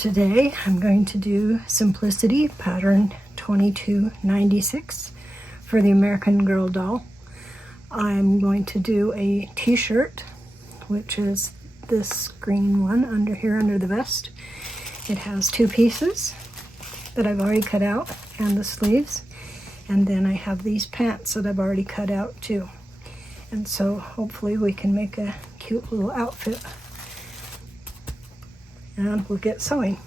Today I'm going to do Simplicity pattern 2296 for the American Girl doll. I'm going to do a t-shirt, which is this green one under here under the vest. It has two pieces that I've already cut out and the sleeves, and then I have these pants that I've already cut out too. And so hopefully we can make a cute little outfit. And we'll get sewing.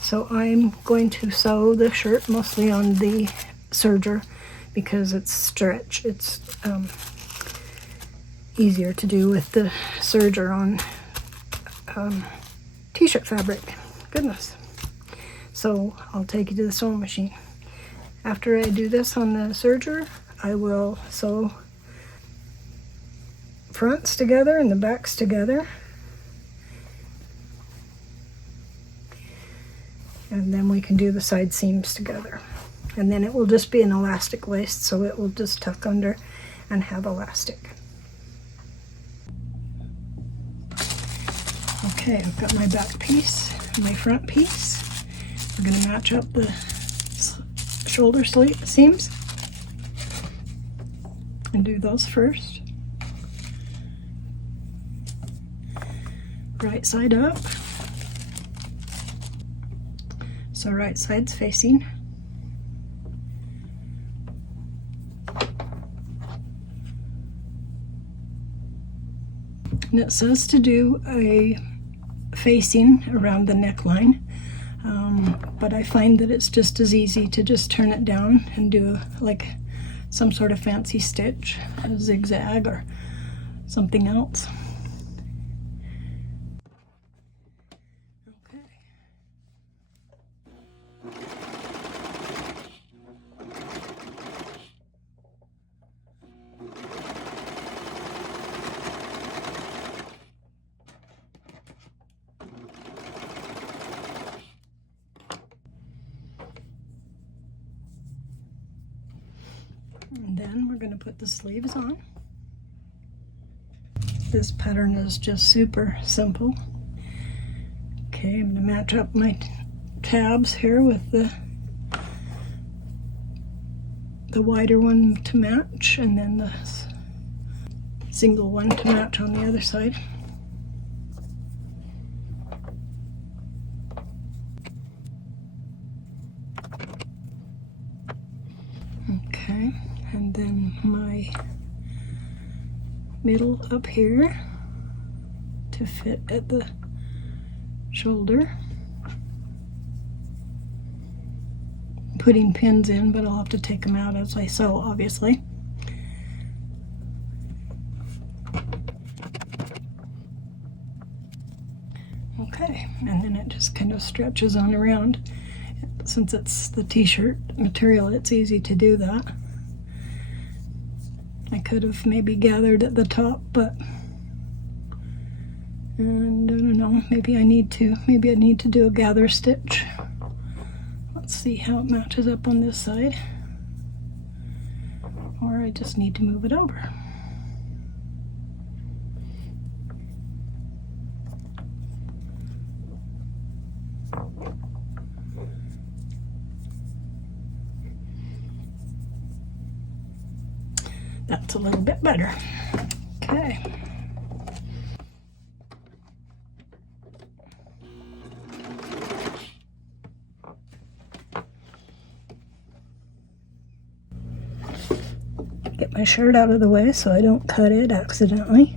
So I'm going to sew the shirt mostly on the serger because it's stretch. It's easier to do with the serger on t-shirt fabric. Goodness. So I'll take you to the sewing machine. After I do this on the serger, I will sew fronts together and the backs together. And then we can do the side seams together. And then it will just be an elastic waist, so it will just tuck under and have elastic. Okay, I've got my back piece and my front piece. We're going to match up the shoulder seams and do those first. Right side up. So right side's facing. And it says to do a facing around the neckline, but I find that it's just as easy to just turn it down and do like some sort of fancy stitch, a zigzag or something else. And then we're going to put the sleeves on. This pattern is just super simple. Okay, I'm going to match up my tabs here with the wider one to match, and then the single one to match on the other side. Okay, and then my middle up here to fit at the shoulder. Putting pins in, but I'll have to take them out as I sew, obviously. Okay, and then it just kind of stretches on around. Since it's the t-shirt material, it's easy to do that. I could have maybe gathered at the top, but and I don't know, maybe I need to do a gather stitch. Let's see how it matches up on this side, or I just need to move it over. That's a little bit better. Okay. Get my shirt out of the way so I don't cut it accidentally.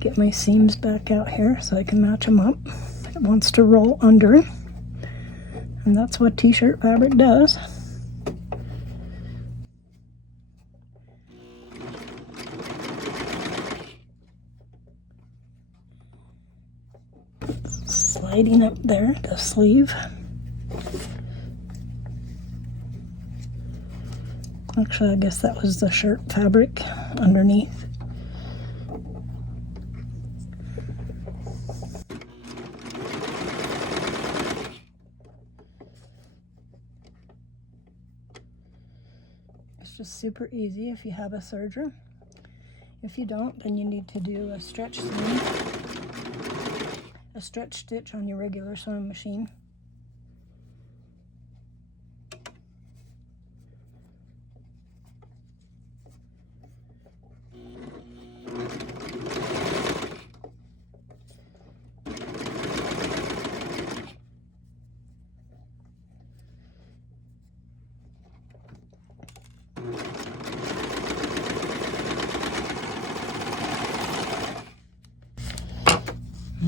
Get my seams back out here so I can match them up. It wants to roll under, and that's what t-shirt fabric does. Sliding up there, the sleeve. Actually, I guess that was the shirt fabric underneath. It's just super easy if you have a serger. If you don't, then you need to do a stretch seam, a stretch stitch on your regular sewing machine.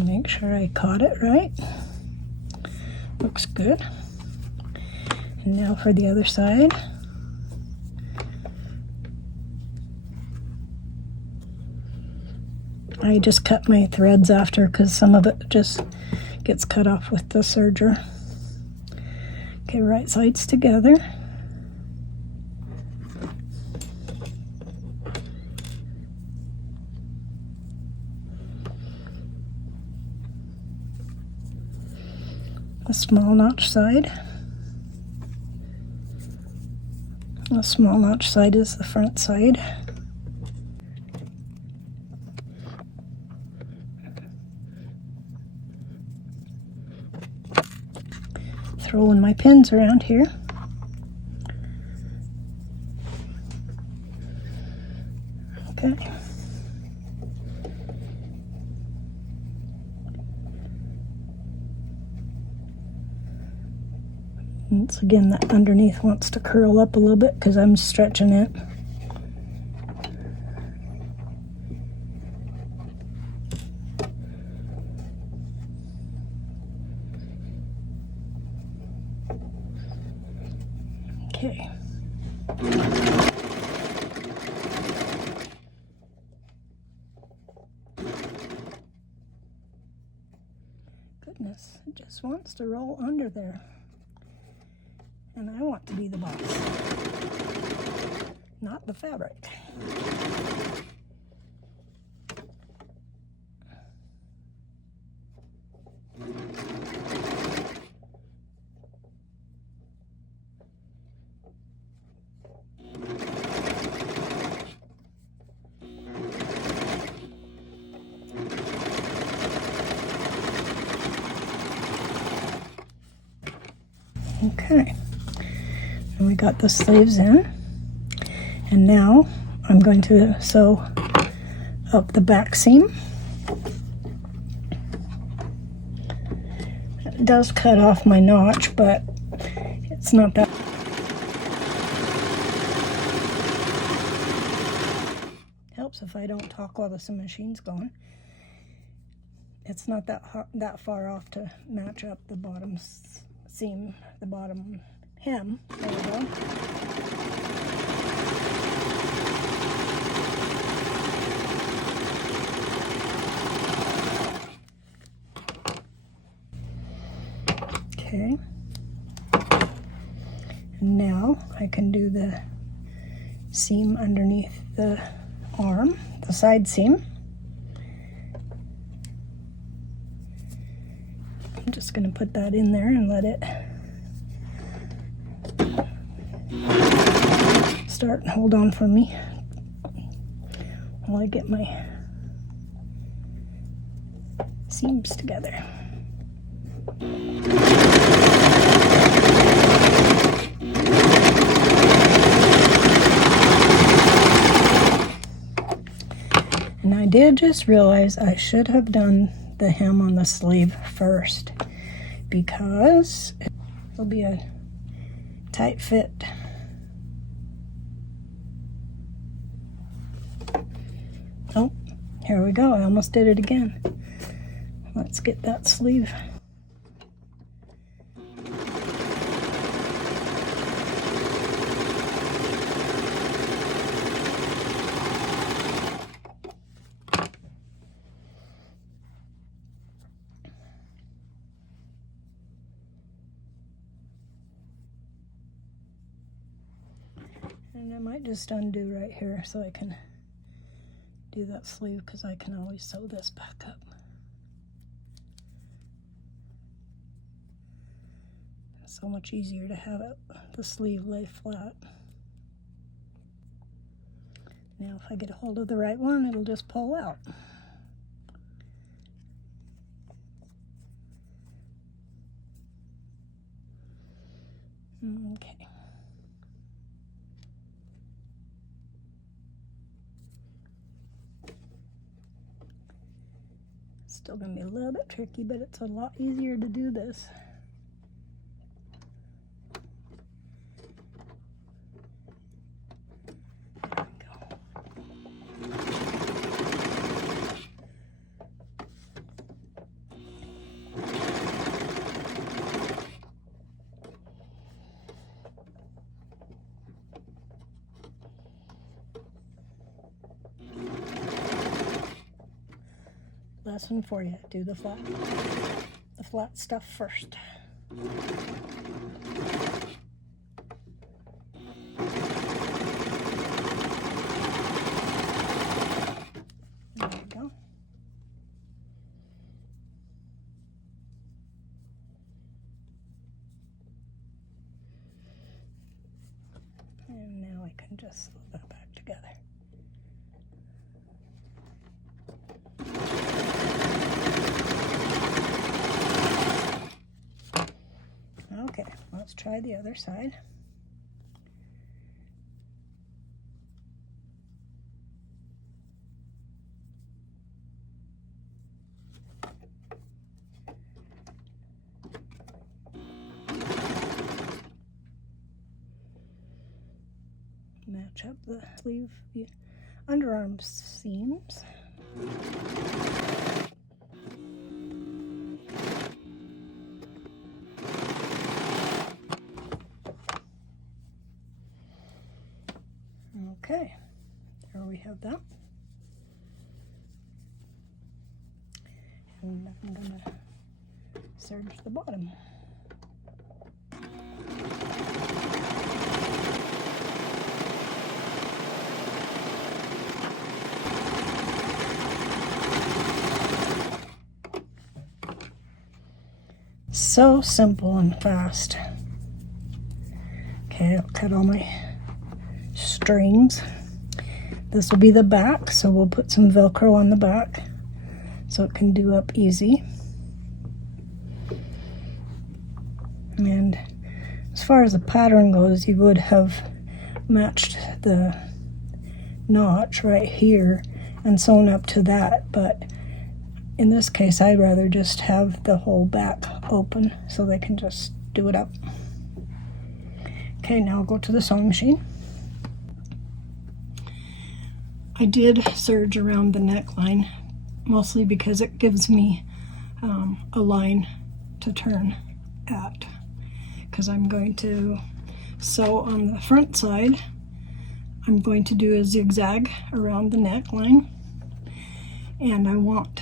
Make sure I caught it right. Looks good. And now for the other side. I just cut my threads after because some of it just gets cut off with the serger. Okay, right sides together. A small notch side. A small notch side is the front side. Throwing my pins around here. Okay. Once again, that underneath wants to curl up a little bit because I'm stretching it. Okay. Goodness, it just wants to roll under there. And I want to be the boss, not the fabric. Okay. And we got the sleeves in, and now I'm going to sew up the back seam. It does cut off my notch, but it's not that. Helps if I don't talk while the sewing machine's going. It's not that far off to match up the bottom seam, the bottom hem. There we go. Okay. And now I can do the seam underneath the arm, the side seam. I'm just going to put that in there and let it start and hold on for me while I get my seams together. And I did just realize I should have done the hem on the sleeve first because it'll be a tight fit. Oh, here we go. I almost did it again. Let's get that sleeve. And I might just undo right here so I can do that sleeve, because I can always sew this back up. It's so much easier to have the sleeve lay flat. Now if I get a hold of the right one, it'll just pull out. Okay. Still gonna be a little bit tricky, but it's a lot easier to do this. There we go. Lesson for you, do the flat stuff first. There you go. And now I can just sew that back together. Okay, let's try the other side. Match up the sleeve, the underarm seams. Okay, there we have that. And I'm going to serge the bottom. So simple and fast. Okay, I'll cut all my strings. This will be the back, so we'll put some Velcro on the back so it can do up easy. And as far as the pattern goes, you would have matched the notch right here and sewn up to that, but in this case I'd rather just have the whole back open so they can just do it up. Okay, now I'll go to the sewing machine. I did serge around the neckline, mostly because it gives me a line to turn at, because I'm going to sew on the front side. I'm going to do a zigzag around the neckline, and I want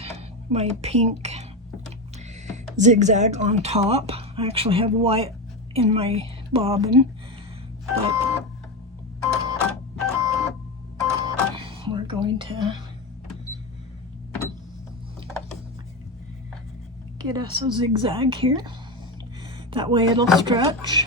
my pink zigzag on top. I actually have white in my bobbin, but we're going to get us a zigzag here. That way it'll stretch.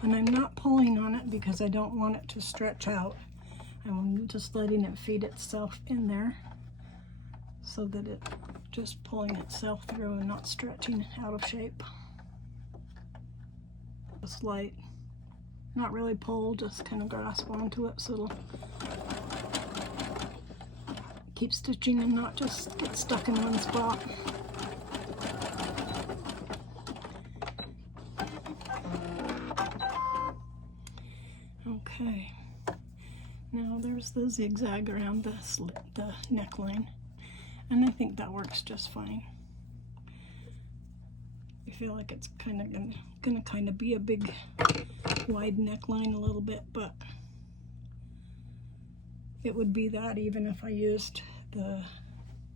And I'm not pulling on it because I don't want it to stretch out. I'm just letting it feed itself in there so that it just pulling itself through and not stretching out of shape. Just light, not really pull, just kind of grasp onto it so it'll keep stitching and not just get stuck in one spot. Okay, now there's the zigzag around the neckline, and I think that works just fine. I feel like it's kind of gonna be a big wide neckline a little bit, but it would be that even if I used the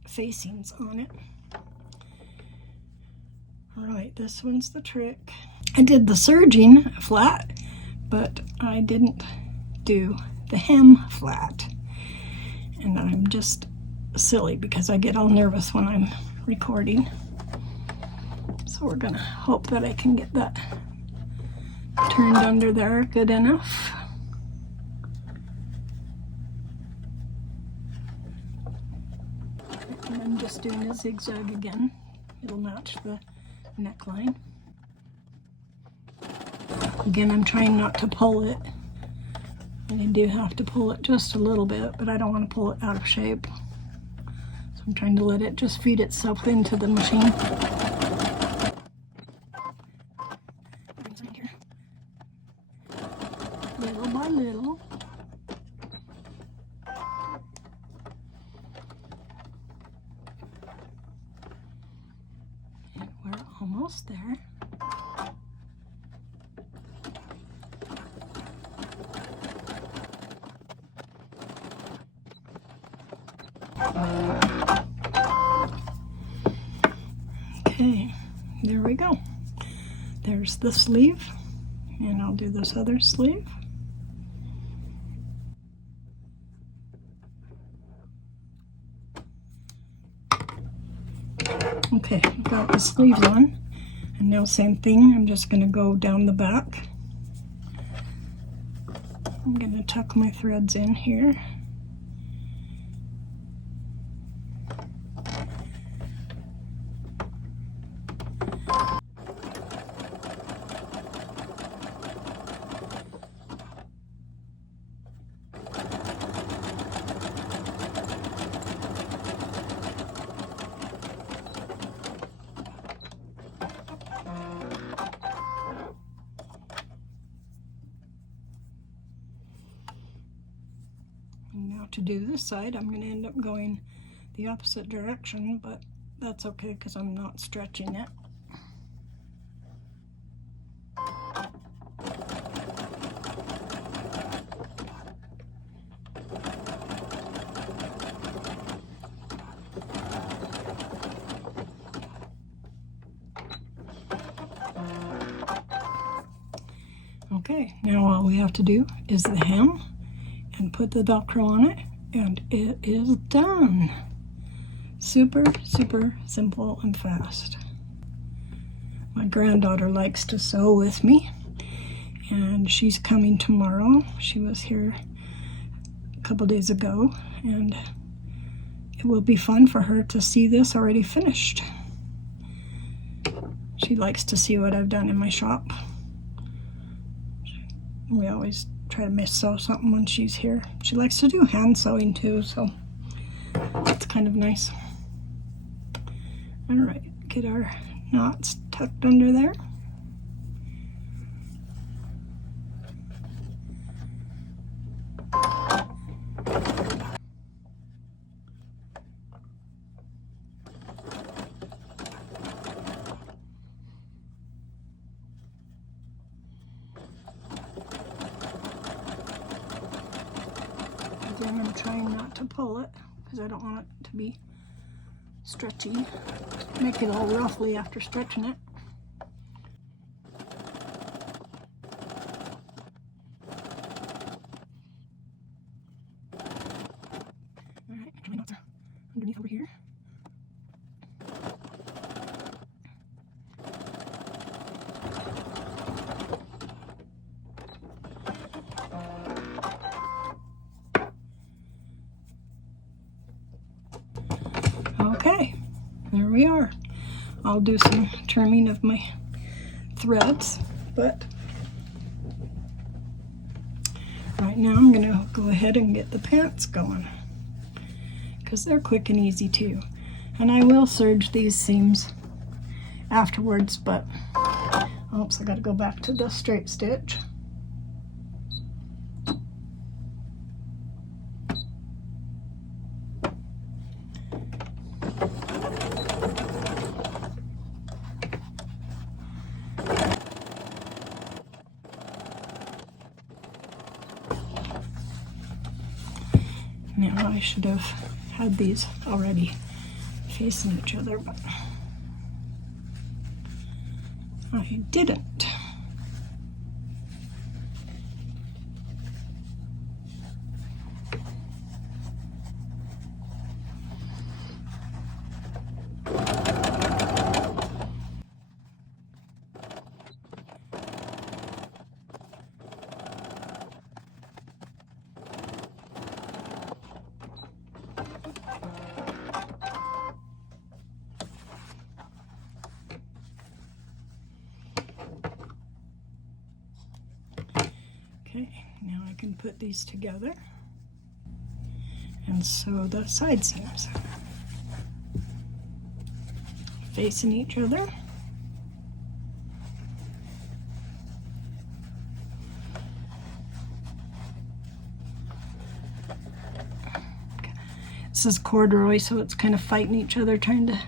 facings on it. All right, this one's the trick. I did the serging flat, but I didn't do the hem flat. And I'm just silly because I get all nervous when I'm recording. So we're gonna hope that I can get that turned under there good enough. And I'm just doing a zigzag again. It'll match the neckline. Again, I'm trying not to pull it. And I do have to pull it just a little bit, but I don't want to pull it out of shape. So I'm trying to let it just feed itself into the machine. Little by little. And we're almost there. Okay, there we go. There's the sleeve, and I'll do this other sleeve. Okay, I've got the sleeves on, and now same thing, I'm just going to go down the back. I'm going to tuck my threads in here. Now to do this side, I'm going to end up going the opposite direction, but that's okay because I'm not stretching it. Okay, now all we have to do is the hem and put the Velcro on it, and it is done. Super, super simple and fast. My granddaughter likes to sew with me, and she's coming tomorrow. She was here a couple days ago, and it will be fun for her to see this already finished. She likes to see what I've done in my shop. We always try to sew something when she's here. She likes to do hand sewing too, so it's kind of nice. All right, get our knots tucked under there. Again, I'm trying not to pull it because I don't want it to be stretchy. Make it all ruffly after stretching it. All right, my knots are underneath over here. Okay, there we are. I'll do some trimming of my threads, but right now I'm going to go ahead and get the pants going because they're quick and easy too. And I will serge these seams afterwards, but oops, I got to go back to the straight stitch. Now I should have had these already facing each other, but I didn't. Okay, now I can put these together and sew the side seams facing each other. This is corduroy, so it's kind of fighting each other, trying to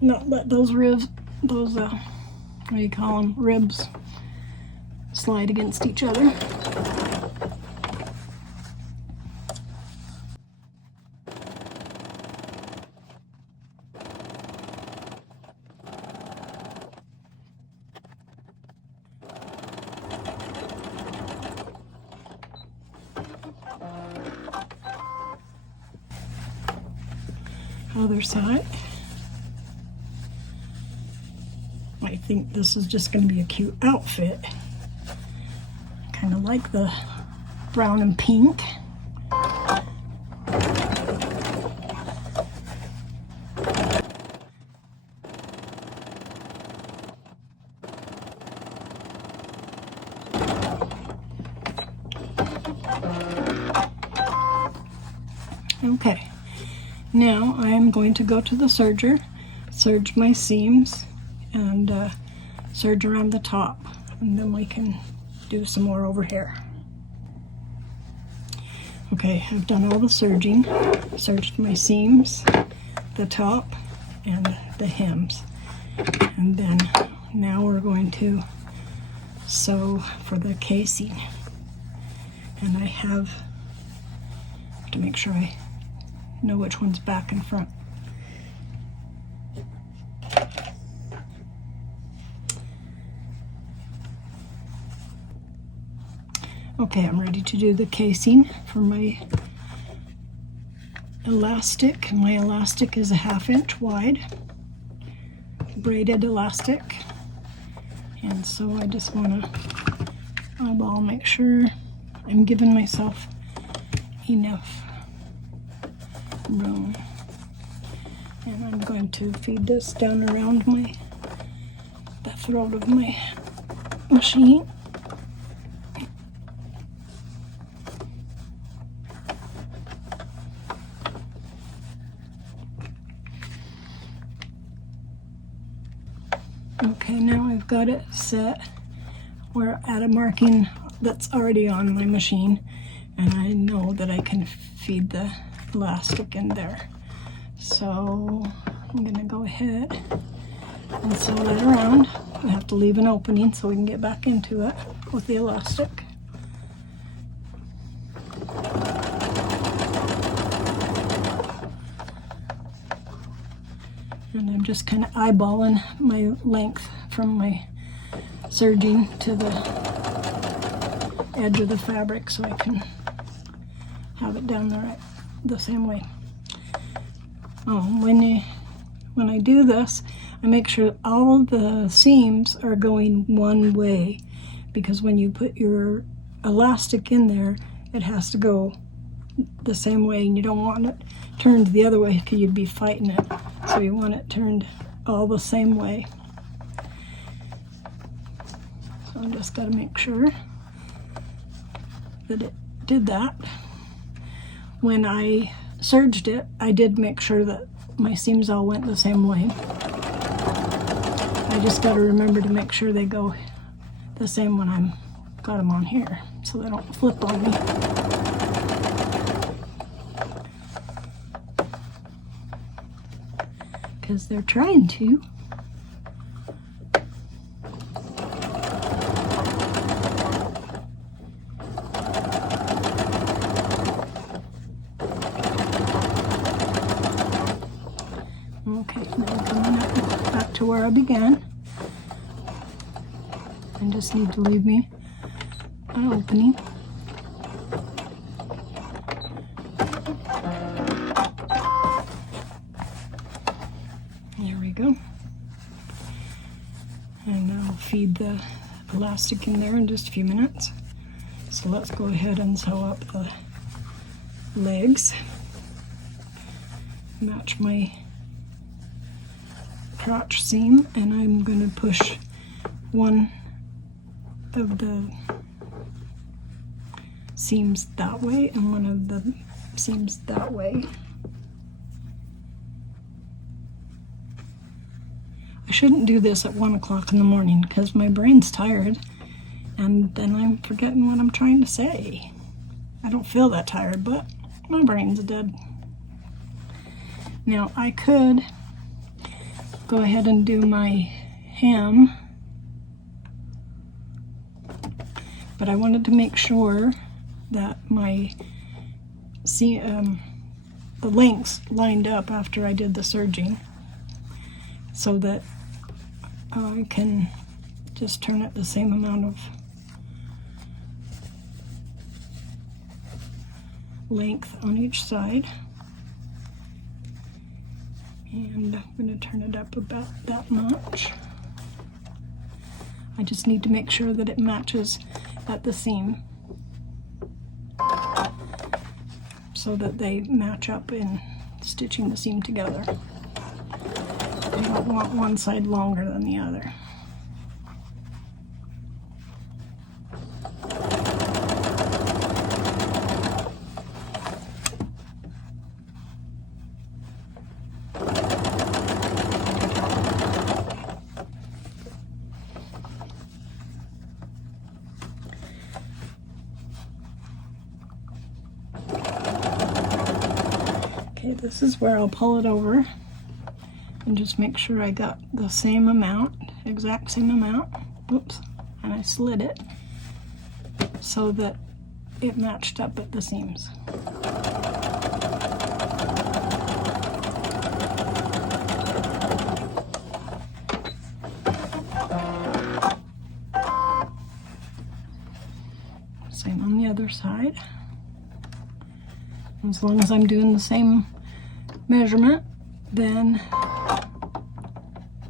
not let those ribs, what do you call them, ribs, slide against each other. Other side. I think this is just going to be a cute outfit. Kind of like the brown and pink. Okay. Now I am going to go to the serger, serge my seams, and serge around the top, and then we can do some more over here. Okay, I've done all the serging, serged my seams, the top, and the hems. And then now we're going to sew for the casing. And I have to make sure I know which one's back and front. Okay, I'm ready to do the casing for my elastic. My elastic is a 1/2 inch wide, braided elastic. And so I just want to eyeball, make sure I'm giving myself enough room. And I'm going to feed this down around the throat of my machine. Okay, now I've got it set. We're at a marking that's already on my machine, and I know that I can feed the elastic in there. So I'm gonna go ahead and sew that around. We have to leave an opening so we can get back into it with the elastic. And I'm just kind of eyeballing my length from my serging to the edge of the fabric so I can have it down the same way. Oh, when I do this, I make sure all of the seams are going one way, because when you put your elastic in there, it has to go the same way, and you don't want it turned the other way because you'd be fighting it. So you want it turned all the same way. So I just got to make sure that it did that. When I serged it, I did make sure that my seams all went the same way. I just got to remember to make sure they go the same when I'm got them on here, so they don't flip on me. Because they're trying to. Okay, now I'm coming back to where I began. I just need to leave me an opening. There we go. And I'll feed the elastic in there in just a few minutes. So let's go ahead and sew up the legs. Match my crotch seam, and I'm going to push one of the seams that way and one of the seams that way. I shouldn't do this at 1 o'clock in the morning because my brain's tired and then I'm forgetting what I'm trying to say. I don't feel that tired, but my brain's dead. Now I could go ahead and do my hem, but I wanted to make sure that my the lengths lined up after I did the serging, so that I can just turn it the same amount of length on each side. And I'm going to turn it up about that much. I just need to make sure that it matches at the seam so that they match up in stitching the seam together. I don't want one side longer than the other. Okay, this is where I'll pull it over and just make sure I got the same amount, exact same amount. Whoops, and I slid it so that it matched up at the seams. Same on the other side. As long as I'm doing the same measurement, then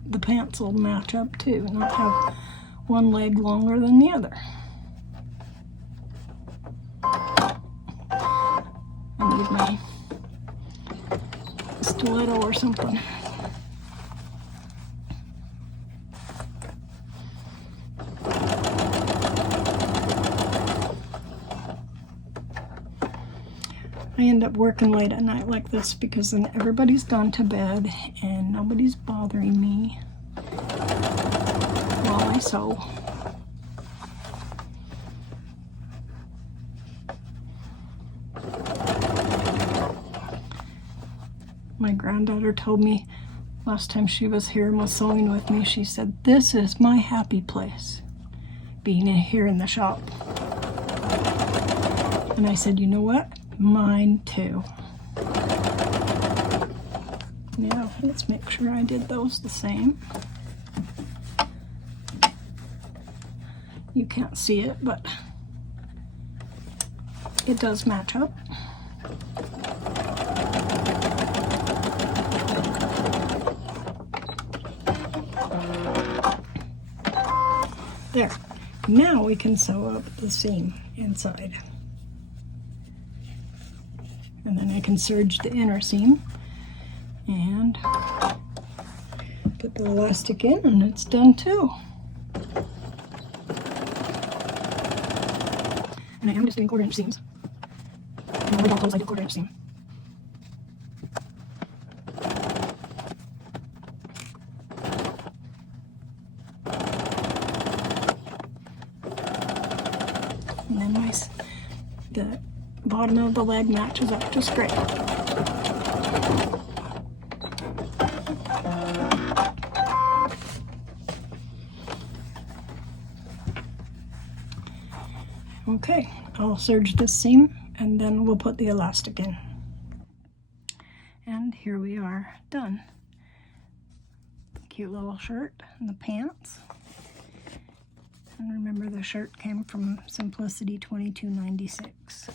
the pants will match up too, not have one leg longer than the other. I need my stiletto or something. I end up working late at night like this because then everybody's gone to bed and nobody's bothering me while I sew. My granddaughter told me last time she was here and was sewing with me, she said, "This is my happy place, being here in the shop." And I said, "You know what? Mine too." Now let's make sure I did those the same. You can't see it, but it does match up. There. Now we can sew up the seam inside. And then I can serge the inner seam and put the elastic in, and it's done too. And I am just doing 1/4" seams. And all the clothes I do 1/4" seam. And then the bottom of the leg matches up just great. Okay, I'll serge this seam and then we'll put the elastic in. And here we are, done. Cute little shirt and the pants. And remember, the shirt came from Simplicity 2296.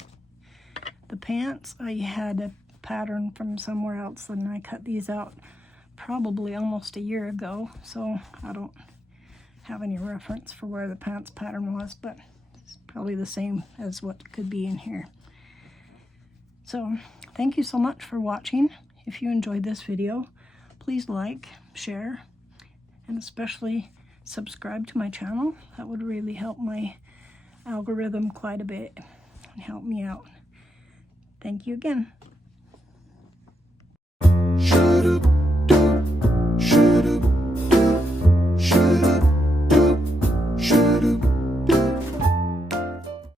The pants, I had a pattern from somewhere else and I cut these out probably almost a year ago, so I don't have any reference for where the pants pattern was, but it's probably the same as what could be in here. So thank you so much for watching. If you enjoyed this video, please like, share, and especially subscribe to my channel. That would really help my algorithm quite a bit. and help me out. Thank you again. Shut up.